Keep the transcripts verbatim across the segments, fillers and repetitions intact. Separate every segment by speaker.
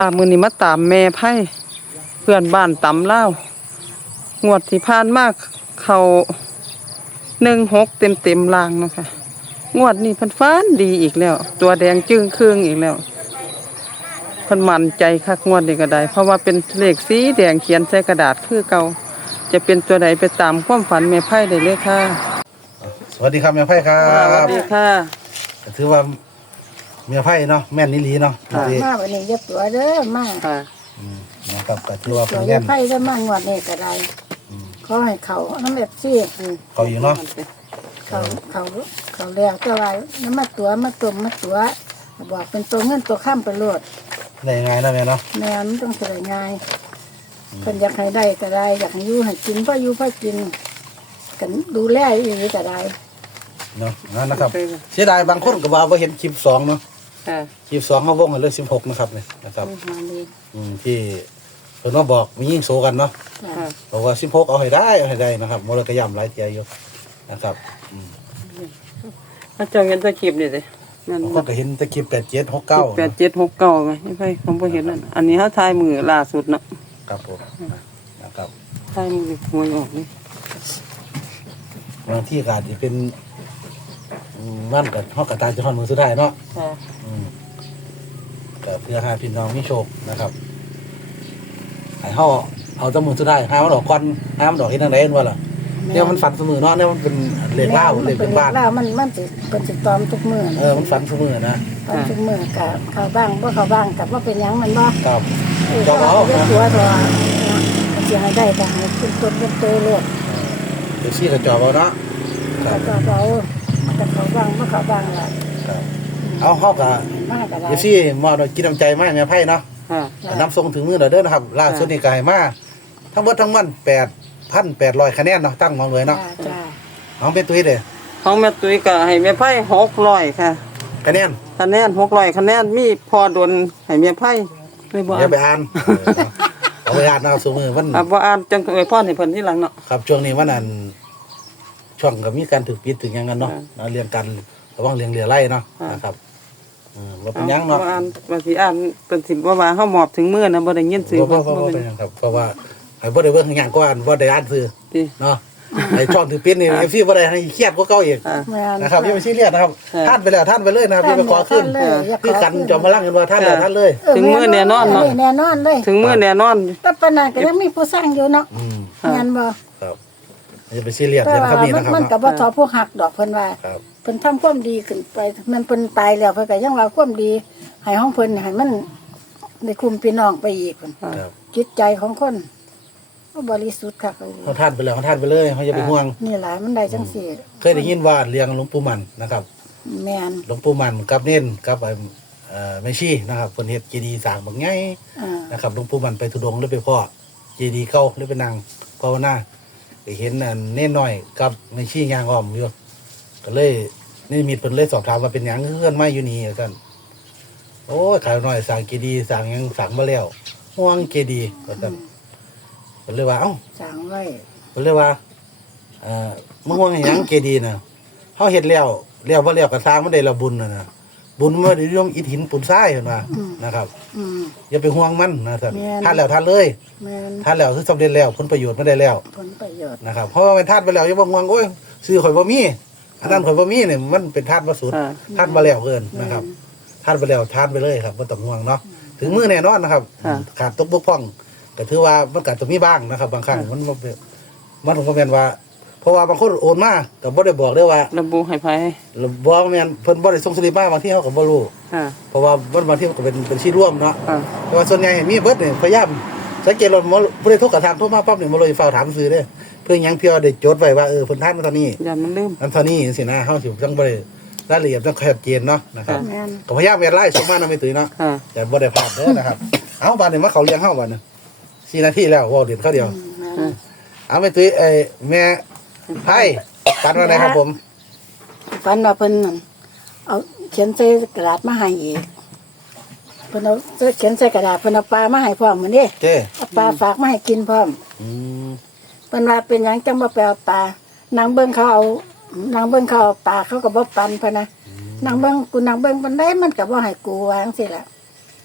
Speaker 1: มื้อนี้มาตามแม่ไผ่เพื่อนบ้านตำเล่าวงวดที่ผ่านมาเขาหนึ่งหกเต็มเต็มลางเนาะค่ะงวดนี้เพิ่นฟันดีอีกแล้วตัวแดงจึ้งครึ่งอีกแล้วเพิ่นมั่นใจคักงวดนี้ก็ได้เพราะว่าเป็นเลขสีแดงเขียนใส่กระดาษคือเก่าจะเป็นตัวใดไปตามความฝันแม่ไผ่ได้เลยค่ะ
Speaker 2: สวัสดีครับแม่ไพ่ครั
Speaker 1: สวัส
Speaker 2: บ
Speaker 1: ดีค่ะ
Speaker 2: ถือว่าแม่ไพ่เนาะแม่นนิลีเนาะ
Speaker 1: ค่ะ
Speaker 3: มาวันนี้จะตัวเด้อมา
Speaker 1: ค่ะ
Speaker 2: นะครับก็ถือว่าเป็
Speaker 3: ตัวน
Speaker 2: แม่น
Speaker 3: ไผ่ได้มางวดนี้ก็ได้ขอให้เขาน้ำแบบซี่
Speaker 2: เขาอยู่เนาะ
Speaker 3: เขาเขาเขาแล้วแต่ว่าน้ำมาตัวมาตุ่มมาตัวบอกเป็นตัวเงินตัวข้ามไปโลด
Speaker 2: ได้ยังไงนะแม่เนาะ
Speaker 3: แม่มันต้องสวยง่ายเพิ่นอยากให้ได้ก็ได้อยากให้อยู่ให้กินพ่ออยู่พ่อกินกันดูแลอีกก็ได้
Speaker 2: เนาะนั่นนะครับเสียดายบางคนก็ว่าบ่เห็นคลิปสองเนาะ
Speaker 1: ค่ะ
Speaker 2: คลิปสองเขาวงกันเลยสิบหกนะครับเนี่ยนะครับอืมที่เพิ่นมาบอกมียิ่งโซกันเนาะบอกว่าสิบหกเอาให้ได้เอาให้ได้นะครับมรกย่ำหลายเตียอยู่นะครับอืม
Speaker 1: ถ้าเจ้าเห็นตะคลิปนี่สิ
Speaker 2: บางคนก็เห็นตะคลิปแปดเจ็ดหกเก้า
Speaker 1: แปดเจ็ดหกเก้าไงไม่ไปผมบ่เห็นนั่นอันนี้เฮาถ่ายมือล่าสุดเนาะ
Speaker 2: ครับผมนะครับ
Speaker 1: ถ่ายมือหวยออกนี่
Speaker 2: บางที่ก็อาจจะเป็นมันกับเฮากระตายจะทอนมือสุดท้ายเนาะ
Speaker 1: ค่ะ
Speaker 2: อืมก็เพื่อหาพี่น้องมีโชคนะครับให้เฮาเอาแตะมือสุดท้ายหามันดอกควันหามันดอกเฮ็ดจังได๋ว่าล่ะเนี่ยมันฝันเสมอเนาะเนี่ยมันเป็นเลขล่าวเลขเป็นบ้าน
Speaker 3: ล่ามันมันสิเพิ่นสิตอมทุกมื้อ
Speaker 2: เออมันฝันเสมอนะ
Speaker 3: ตอมทุกมื้อก็เข้าบ้างบ่เข้าบ้างก็บ่เป็นหยังมันบ่
Speaker 2: ครับ
Speaker 3: จอเอาตัวตัวสิให้ได้ก็ให้เป็นตัวเป็นตัวโลด
Speaker 2: เดี๋ยวซี่ก็จอเอาเนาะ
Speaker 3: ครับจอเอาก็เข้าบ้างบ่เข้าบ้างล่ะ
Speaker 2: ครับเอาเฮาก็เดี๋ยวซี่มอบกินน้ำใจมาให้แม่ไผเนาะ
Speaker 1: ค่ะ
Speaker 2: นำส่งถึงมือเด้อนะครับล่าสุดนี่ก็ให้มาทั้งหมดทั้งมวลแปดพันแปดร้อยคะแนนเนาะตั้งมองเลยเนาะน้องเป็นตุ้ยเด้อ
Speaker 1: ของแม่ตุ้ยก็ให้แม่ไผ่หกร้อยค่ะ
Speaker 2: คะแนน
Speaker 1: คะแนนหกร้อยคะแนนมีพอดนให้แม่ไผ่ไม่บ่
Speaker 2: อย่าไปอ่านเอาไปอ่านเอาสมือมัน
Speaker 1: อ่ะบ่อ่านจังไว้พรให้เพิ่นทีหลังเนาะ
Speaker 2: ครับช่วงนี้วันนั้นช่วงก็มีการถูกปิดถึงอย่างนั้นเนาะเรียงกันระวังเรียงเรือไล่เนาะนะครับเออว่าเป็นยังเนาะ
Speaker 1: บ่อ่านว่าสิอ่านเพิ่นสิบ่ว่าเฮามอบถึงมื้อนะบ่ได้ยินชื่อ
Speaker 2: บ่บ่เป็นหยังครับเพราะว่าให้บ่ได้เบิ่งอย่างก่อนบ่ได้อ่านซื่อเนาะไอ้ช่องถือปิดนี่ เอฟ ซี บ่ได้ให้เครียดกว่าเก่าอีกนะครับอย่าไปซีเรียสนะครับท่านไปแล้วท่านไปเลยนะครับอย่าไปขอขึ้นคือกันจอมพลังกันว่าท่านแล้วท่านเลย
Speaker 1: ถึงมื้อแน่นอนเนาะ
Speaker 3: แน่นอนเลย
Speaker 1: ถึงมื้อแน่นอน
Speaker 3: แต่ปานนั้นก็ยังมีผู้สร้างอยู่เนาะงานบ่
Speaker 2: ครับอย่าไปซีเรียสเรื่องคำนี้นะครับ
Speaker 3: มันก็บ่ทอผู้หักดอกเพิ่นว่าเพิ่นทำความดีขึ้นไปมันเพิ่นตายแล้วเพิ่นก็ยังว่าความดีให้ของเพิ่นให้มันได้คุมพี่น้องไปอีกเพิ่นจิตใจของคนบริสุทธิ์ค่ะ
Speaker 2: เขาท่านไปแล้วเขาท่านไปเลยเขาอย่าไปห่วง
Speaker 3: นี่แหละมันได้จังซี่
Speaker 2: เคยได้ยินว่าเลี้ยงหลวงปู่มันนะครับ
Speaker 3: แม่น
Speaker 2: หลวงปู่มันกับเน้นกับเอ่อแม่ชีนะครับเพิ่นเฮ็ดเจดีย์สร้างบักใหญ่นะครับหลวงปู่มันไปทุดงหรือไปพ่อเจดีย์เก่าหรือไปนั่งภาวนาไปเห็นอันเน้นน้อยกับแม่ชีย่างอ้อมอยู่ก็เลยนี่มีเพิ่นเลยสอบถามว่าเป็นหยังเฮือนมาอยู่นี่ซั่นโอ้ยขายน้อยสร้างเจดีย์สร้างหยังสร้างมาแล้วห่วงเจดีย์ว่าซั่นเพิ่นเลยว่าเอ้า
Speaker 3: สร้างไว้
Speaker 2: เพิ่นเลยว่าเอ่อมึงห่วงหยังเจดีย์น่ะเฮาเฮ็ดแล้วแล้วบ่แล้วก็สร้างมันได้ละบุญน่ะนะบุญมันได้ร่วมอิฐหินปูนทรายเพิ่นว่านะครับ
Speaker 3: อืม
Speaker 2: อย่าไปห่วงมันนะท่านท่านแล้วท่านเลย
Speaker 3: แม่น
Speaker 2: ท่านแล้วคือสำเร็จแล้วผลประโยชน์มันได้แล้ว
Speaker 3: ผลประโยชน์
Speaker 2: นะครับเพราะว่าเป็นท่านไปแล้วอย่าบ่ห่วงโอ้ยซื้อข่อยบ่มีอันนั้นข่อยบ่มีเนี่ยมันเป็นท่านบ่สุดท่านบ่แล้วเกินนะครับท่านไปแล้วท่านไปเลยครับบ่ต้องห่วงเนาะถึงมื้อแน่นอนนะครับขาดตกบกพร่องก็ถือว่ามันก็จะมีบ้างนะครับบางครั้งมันมันผมก็แม่นว่าเพราะว่าบางคนโอนมาก็บ่ได้บอกเด้อว่า
Speaker 1: ระบุให้ไผ
Speaker 2: บ่แม่นเพิ่นบ่ได้ส่งสลิปมาบางทีเฮาก็บ่รู้เพราะว่าบางทีมันก็เป็นเป็นชีร่วมเนาะแต่ว่าส่วนใหญ่มีเบิดนี่พยายามสังเกตรถบ่ได้โทรกระทางโทรมาปั๊บนี่บ่เลยเฝ้าถามซื้อเด้อเพิ่นยังเพียได้จดไว้ว่าเออเพิ่นทานมาเท่านี้
Speaker 1: อย่ามันลืม
Speaker 2: อันเท่านี้จังซี่นะเฮาสิจังบ่ได้รายละเอียดจังชัดเจนเนาะนะครับก็พยายามแอดไลน์ส่งมานำไปตุ้ยเนาะอย่าบ่ได้พลาดเด้อนะครับเอาบัดนี้มาเข้าเรียงเฮาบัดนี้สี่นาทีแล้วเว้าเด็ดเขาเดียวเอาไปตุ้ยไอ้แม่ไผกันว่าไดครับผม
Speaker 3: ฝันว่าเพิ่นเอาเขียนใส่กระดาษมาให้อีกเพิ่นเอาเขียนใส่กระดาษเพิ่นเอาปลามาให้พร้อมมื้อนี้เอาปลาฝากมาให้กินพร้อม
Speaker 2: อืม
Speaker 3: เพิ่นว่าเป็นหยังจังบ่ไปเอาปลานางเบิ่งเขาเอานางเบิ่งเขาเอาปลาเขาก็บ่ปันเพิ่นนะนางเบิ่งกูนางเบิ่งปานใดมันก็บ่ให้กูวาจังซี่ล่ะ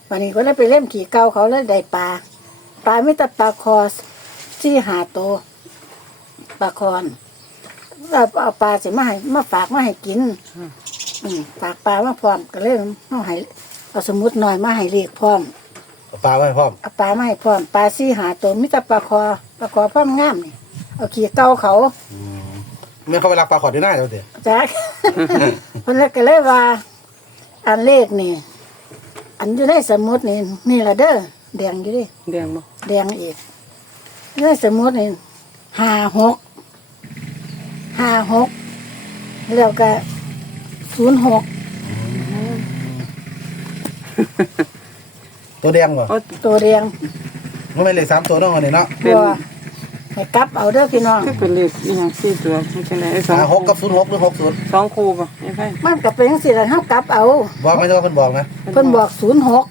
Speaker 3: วันนี้ก็เลยไปเล่มขี่เก่าเขาเลยได้ปลาปลาไม่แต่ปลาคอที่หาโตวปลาคอนเอาเอาปลาสิมาให้มาฝากมาให้กินอืมฝากปลามาพร้อมก็เลยเอาให้เอาสมุดหน่อยมาให้เรียกพร้อม
Speaker 2: เอาปลาไว้ให้พร้อม
Speaker 3: เอาปลามาให้พร้อมปลาซี่หาตัวมิตรปลาคอปลาคอพร้อมงามนี่เอาขี่เก่าเขา
Speaker 2: อืมแม่เขาไปรักปลาขอดอยู่หน้าเดี๋ยวเดี๋ยว
Speaker 3: จัก เพิ่นเลยก็เลยว่า อันเลขนี่ อันอยู่ในสมุดนี่นี่ละเด้อแดงอยู่ดิ
Speaker 1: แดงบ่
Speaker 3: แดงอีกในสมุดนี่ห้าหกห้าหกแล้วก็ศูนย์หก
Speaker 2: ตัวแดงบ่
Speaker 1: โอ้
Speaker 3: ตัวแดง
Speaker 2: มันไม่นเลขสามตัวน้องคนนี้เนาะ
Speaker 3: ตัวให้กลับเอาเด้อพี่น้อง
Speaker 1: คือเป็นเลขอีหยังสี่ตัวไม่ใช่ไหนไอ้สอง
Speaker 2: หาหกกับศูนย์หกหรือหกศูนย์
Speaker 1: สองคู่ป่ะไอ้ไผ
Speaker 3: มันก็เป็นจังซี่ล่ะเฮากลับเอา
Speaker 2: บอกไหมว่าเพิ่นบอกนะ
Speaker 3: เพิ่นบอกศูนย์หก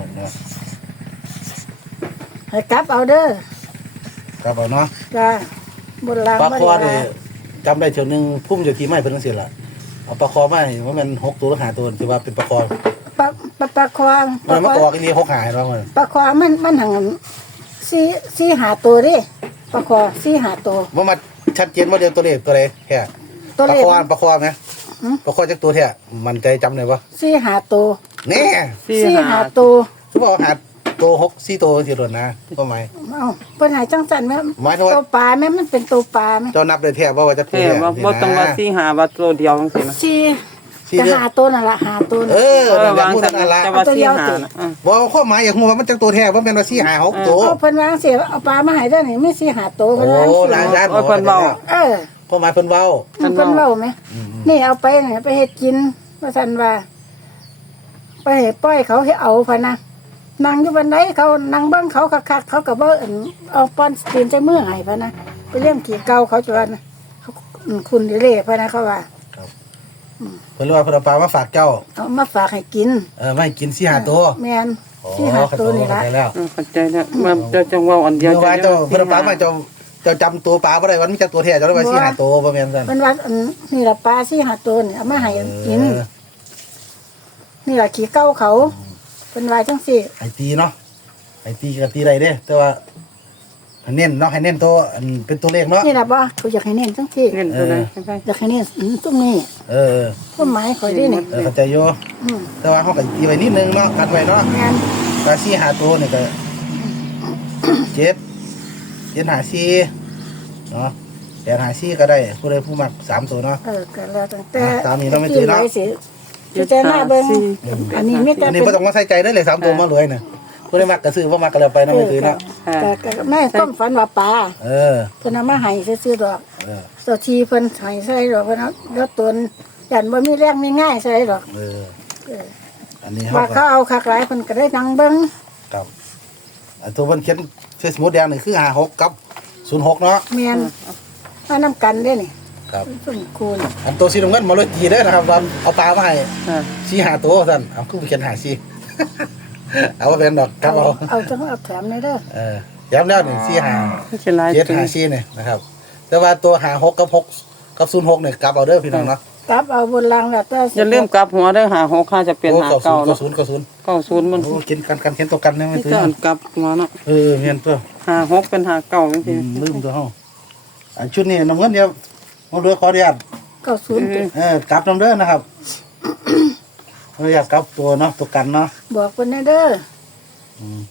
Speaker 3: ให้กลับเอาเด้อ
Speaker 2: ครับเอาเนาะ
Speaker 3: จ้าบนราง
Speaker 2: ปลา
Speaker 3: บ่
Speaker 2: คอ
Speaker 3: ได้
Speaker 2: เนี่ยจำได้เที่ยวหนึงพุ่มเจ้าทีไม้เพิ่นจังซี่ล่ะเอาปลาคอมาว่ามันหกตัวหรือห้าตัวที่ว่าเป็นปลาคอ
Speaker 3: ปลาปลาปลาควางป
Speaker 2: มั
Speaker 3: ลาน ค
Speaker 2: มัน
Speaker 3: วา
Speaker 2: ก็ออกอีนี่หกหายแล้วมัน
Speaker 3: ปลาควางมันมันหังสี่สี่หาตัวดิปลาควาสี่หาตัว
Speaker 2: ว่ามาชัดเจนว่าเดียวตัวเลขตัวใดแค่
Speaker 3: ตัว
Speaker 2: ปลา
Speaker 3: เลข
Speaker 2: คอปลาคอไหม
Speaker 3: หืม
Speaker 2: ปลาคอจักตัวแท้มันใจจำได้ปะ
Speaker 3: สี่หาตัว
Speaker 2: แน่
Speaker 1: สี่
Speaker 3: สี่
Speaker 1: หา
Speaker 3: หาตัว
Speaker 2: คือบอกหาตัวหกสี่ตัวสิโดนนะก็หมาย
Speaker 3: เอ้าเพิ่นใหายจังสันแม่
Speaker 2: หมายถึงว่า
Speaker 3: ตัวปลาแม่มันเป็นตัวปลาไหม
Speaker 2: เจ้านับได้แท้ว่าว่าจะตัว
Speaker 1: แท้
Speaker 2: แท้
Speaker 1: บ่บ่ต้องว่าสี่หาว่าตัวเดียวจังซี่นะ
Speaker 3: สี่
Speaker 2: สี่
Speaker 3: จะ
Speaker 2: เดือน
Speaker 3: หาตัวนั่นละหาตัวนั่น
Speaker 2: เออ
Speaker 1: เออ
Speaker 2: นั่นแหละ
Speaker 1: วาง
Speaker 2: พูด
Speaker 1: ซั่น
Speaker 2: นั่นละ
Speaker 1: จะว่าสี่หานะอ่ะ
Speaker 2: บอกว่าข้อหมายอย่างหัวมันจักตัวแท้ว่าเป็นว่าสี่หาหกตัว
Speaker 3: เอาเพิ่นวางเสียเอาปลามาให้ได้นี่ไม่สี่หาตัว
Speaker 2: โอ้
Speaker 3: เพิ่นวางเสีย
Speaker 2: นายญาติ
Speaker 1: โอ้เพิ่นเว้า
Speaker 3: เออ
Speaker 2: ข้อหมายเพิ่นเว้า
Speaker 3: เพิ่นเล่าไหม
Speaker 2: อืม
Speaker 3: นี่เอาไปเนี่ยไปเฮ็ดกินว่าซั่นว่า ไปเฮ็ดป้อยเขาให้เอาพะนะนั่งอยู่บันไดเขานั่งเบิ่งเขาคักๆเขาก็บ่เอิ่นเอาป้อนตีนใจมือให้พะนะไปเลี้ยงขี่เก่าเขาจวนเขาอืมคุณดิเล่พะนะเขาว่า
Speaker 2: เพิ่นเลยว่าเพิ่นเอาปลามาฝากเจ้า
Speaker 3: เอามาฝากให้กิน
Speaker 2: เออไม่ให้กินสี่หาตัว
Speaker 3: แม่น
Speaker 2: โอ้
Speaker 3: ที่หาตัวนี่ละ
Speaker 2: เข้าใจแล้ว
Speaker 1: เออเข้าใจแล้วมาเจ้าจังเว้าอันเดียว
Speaker 2: เดี๋ยวว่าเจ้าเพิ่นเอาปลามา
Speaker 1: เจ้า
Speaker 2: เจ้าเจ้าจำตัวปลาบ่ได้วันมีจักตัวแท้เจ้าเลยว่าสี่หาตัวบ่แม่นซั่น
Speaker 3: เพิ่นว่าอันนี่ล่ะปลาสี่หาตัวนี่เอามาให้กิน
Speaker 2: เออ
Speaker 3: นี่ล่ะขี่เก่าเขาเพิ่นว่าจังซี่
Speaker 2: ให้ตีเนาะให้ตีก็ตีได้เด้แต่ว่าให้เน้นเนาะให้เน้นตัวอันเป็นตัวเลขเนาะ
Speaker 3: นี่ล่ะบ่เขาอยากให้เน้นจังซี่
Speaker 1: เงินตัวใดไอ้ไผ
Speaker 3: อยากให้เน้นอืมตรงนี้
Speaker 2: เออ
Speaker 3: ต้นไม้ข่อยนี่นี่
Speaker 2: เออเข้าใจอยู่
Speaker 3: อืม
Speaker 2: แต่ว่าเฮาก็ตีไว้นิดนึงเนาะกันไว้เนาะ
Speaker 3: แม่น
Speaker 2: ปลาสี่หาตัวนี่ก็เจ็ดเจ็ดหาสี่เนาะแปดหาสี่ก็ได้ผู้ใดผู้มักสามตัวเนาะ
Speaker 3: เออก็แล้วตั้งแต่
Speaker 2: อ่ะตามนี้เราไม่ถือเนาะ
Speaker 3: สิพิจารณาเบิ่งอันนี้มีแต่
Speaker 2: อันนี้
Speaker 3: เป็
Speaker 2: บ่
Speaker 3: น
Speaker 2: ต้องมาใส่ใจได้เลยสามตัวมาเลยน่ะผู้ใดมักก็ซื้อบ่มักก็แล้วไปเนาะไม่ถือเนาะ
Speaker 3: แต่ก็แม่ความฝันว่าปลา
Speaker 2: เออ
Speaker 3: เพิ่นเอามาให้ซื่อๆดอก
Speaker 2: เออ
Speaker 3: เจ้าทีเพิ่นให้ใส่ดอกเพิ่นเอาแล้วตนยันบ่มีแรงมีง่ายใส่ดอก
Speaker 2: เออ
Speaker 3: เออ
Speaker 2: อันนี้เฮา
Speaker 3: ว่า
Speaker 2: ก็
Speaker 3: เขาเอาคักหลายเพิ่นก็ได้นั่งเบิ่ง
Speaker 2: ครับอันตัวเพิ่นเขียนเฟซบุ๊กแดงนี่คือห้าหกกับศูนย์หกเนาะ
Speaker 3: แม่นมานํกันเด้นี่
Speaker 2: ครับ
Speaker 3: เพิ่นคูณ
Speaker 2: อันตัวสีน้ำเงินมาเลยทีเด้อนะครับว่าเอาปลามาให้
Speaker 1: อ่า
Speaker 2: สีหาตัวท่านเอาคือไปเขียนหาสี เอาว่าเป็นดอกครับเอา
Speaker 3: เอาจังเอาแถมเลยเด้อ
Speaker 2: เออย้ำแล้วนี่สีหา
Speaker 1: ไม่ใช่หลาย
Speaker 2: เจ็ด
Speaker 1: ตัว
Speaker 2: หาสีเนี่ยนะครับ แต่ว่าตัวหาหกกับหกกับศูนย์หกเนี่ยกลับเอาเด้อพี่น้องเนาะ
Speaker 3: กลับเอาบนรางแล้วแต่
Speaker 1: อย่าลืมกลับหัวเด้อหาหกค่าจะเป็นหา
Speaker 2: โอ้
Speaker 1: เก่า
Speaker 2: กับ
Speaker 1: เนาะ
Speaker 2: ศูนย์กับศูนย์
Speaker 1: เก้าศูนย์มัน
Speaker 2: โอ้กินกันกันเขียนตัวกันเนี่ยไม่
Speaker 1: นี่
Speaker 2: ถือ
Speaker 1: ก็อันกลับหัวเนาะ
Speaker 2: เออเมียนตัว
Speaker 1: หาหกเป็นหาเก่าจัง
Speaker 2: อื
Speaker 1: ซี่
Speaker 2: มลืมตัวเฮาอันชุดนี้น้ำเงินเดียวมาเรือขออนุญาต
Speaker 3: เก้าศูนย์
Speaker 2: เออกลับน้ำเด้อนะครับขออนุญาตกลับตัวเนาะตัวกันเนาะ
Speaker 3: บอกเพิ่นแน่เด้อ
Speaker 2: อืม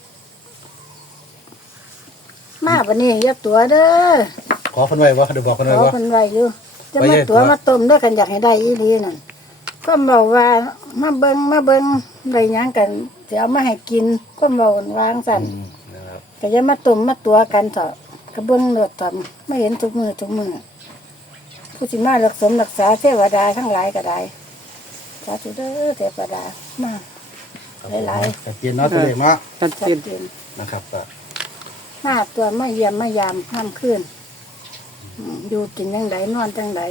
Speaker 3: มาบัดนี้อย่าตัวเด้อ
Speaker 2: ขอคนไว้ว่าเดี๋ยวบอกคน
Speaker 3: ข
Speaker 2: ไว้
Speaker 3: อ
Speaker 2: ว่า
Speaker 3: เพิ่นไว้อยู่จะ
Speaker 2: ไว้
Speaker 3: มา
Speaker 2: ให้
Speaker 3: ตัว
Speaker 2: ตัว
Speaker 3: มาต้มด้วยกันอยากให้ได้อีหลีนั่นก็บอกว่ามาเบิ่งมาเบิ่งได้หยังกันสิเอามาให้กินก็บอกวางสั่น
Speaker 2: อืมนะครับ
Speaker 3: ก็อย่ามาต้มมาตัวกันเถอะก็เบิ่งเลือดตอนไม่เห็นทุกมือทุกมือผู้สิมารักสมรักษาเทวดาทั้งหลายก็ได้สาธุเด้อเทวดามา หลายๆ
Speaker 2: ชัดเจนเนาะตัวเลขเนาะ
Speaker 1: ชัด
Speaker 3: จั
Speaker 1: เจ
Speaker 3: ด
Speaker 1: น
Speaker 3: เจน
Speaker 2: นะครับก็
Speaker 3: มาตัวมาเยี่ยมมายามน้ำขึ้นอืมอยู่กินจังไดนอนจังได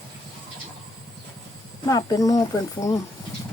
Speaker 3: มาเป็นหมู่เป็นฝูง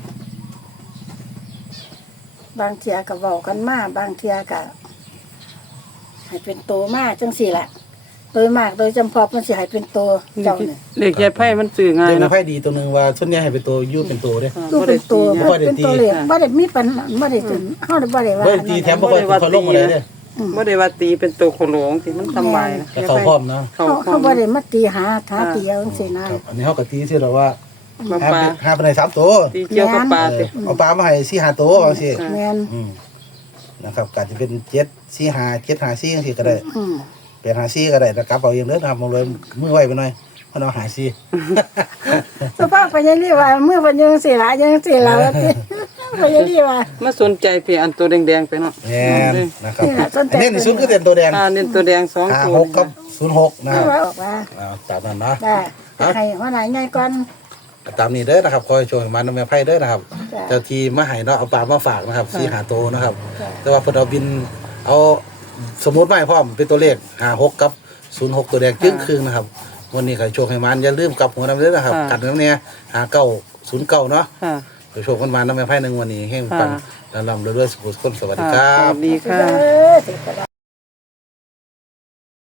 Speaker 3: บางเทียก็เว้ากันมาบางเทียก็ให้เป็นโตมาจังสี่แหละโดยมากโดยจำเพาะมันสิให้เป็นตัวเจ้าเนี่ย
Speaker 1: เด็กยายไพ่มันสื่อง่าย
Speaker 2: เดี๋ยวมัน
Speaker 1: เนาะ
Speaker 2: ไพ่ดีตัวหนึงว่าส่วนใหญ่ให้เป็นตัวอยู่เป็นตัวเด้
Speaker 3: ดูเป็นตัว
Speaker 2: บ่ได้ตี
Speaker 3: เป็นตัวเลขบ่ได้มีปัญหาบ่ได้ถึงเฮาได้บ่ได้ว่า
Speaker 2: เฮ้ยตีแถมบ่ค่อยค่อยลงมาเลยเด้อ
Speaker 1: บ่ได้ว่าตีเป็นตัวโคโลงสิมันสบายนะ
Speaker 2: แต่เขาพร้อมเนาะ
Speaker 1: เขา
Speaker 3: เฮา
Speaker 1: พร้อ
Speaker 3: เฮาม บ่ได้มาตีหาหาตีเอาจังซี่นะครับ
Speaker 2: อันนี้เฮาก็ตีซื่อแล้วว่า
Speaker 1: มา
Speaker 2: หา
Speaker 1: ปลา
Speaker 2: เป็นหาเป็นได้สามตัว
Speaker 1: ตีเกี่ยวกับปลา
Speaker 2: เอ
Speaker 1: สิ
Speaker 2: อเอาปลามาให้สี่ห้าตัวว่าซี่
Speaker 3: แม่น
Speaker 2: อืมนะครับก็จะเป็นเจ็ดสี่ห้าเจ็ดห้าสี่จังซี่ก็ได้
Speaker 3: อืม
Speaker 2: เป็นหาซี่ก็ได้แต่กลับเอาเองเด้อนะครับมองเลยมือไว้ไปหน่อยเพราะเราหาซี่
Speaker 3: สภาพไปยังนี่ว่าเมื่อวันยังสิละยังสิละว่าติไปยังนี่ว่า
Speaker 1: มาสนใจเพียอันตัวแดงๆไปเนาะ
Speaker 2: แม่นนะครับ
Speaker 3: นี่แหละสนใจ
Speaker 2: อันนี้ในสุดก็เต็มตัวแดง
Speaker 1: อ่าเน้นตัวแดงสอง
Speaker 2: ห้า
Speaker 1: ตัว
Speaker 2: หกกับศูนย์หกนะค
Speaker 3: เอา
Speaker 2: รับ
Speaker 3: ไว้ออกว่า
Speaker 2: อ่าตามนั้นนะ
Speaker 3: ได้ให้หัวหน้าใหญ่ก่อน
Speaker 2: ตามนี้เด้อนะครับคอยช่วยมันน้ำแม่ไพ่เด้อนะครับ
Speaker 3: จ้ะ
Speaker 2: เจ้าทีมาให้เนาะเอาปลามาฝากนะครับสี่หาโตวนะครับ
Speaker 3: จ้ะ
Speaker 2: แต่ว่าเพิ่นเอาบินเอาสมมุติมาให้พร้อมเป็นตัวเลขห้าหกกับศูนย์หกตัวแดงจึ้งครึ่งนะครับวันนี้ใครโชคให้มันอย่าลืมกลับหัวน้ำเด้อนะครับกัดน้ำเนี่ยหาเก้าศูนย์เก้าเนาะ
Speaker 1: ค่ะ
Speaker 2: ไปโชคกันมาน้ำแม่ไพ่หนึ่งวันนี้ให้ปัง
Speaker 1: ค่ะ
Speaker 2: แล้วลำเรื่อยๆสุขสุขคนสวัสดีค
Speaker 1: ค่ะ
Speaker 2: รั
Speaker 1: ส
Speaker 2: บ
Speaker 1: วัสดีค่ะ
Speaker 3: เออ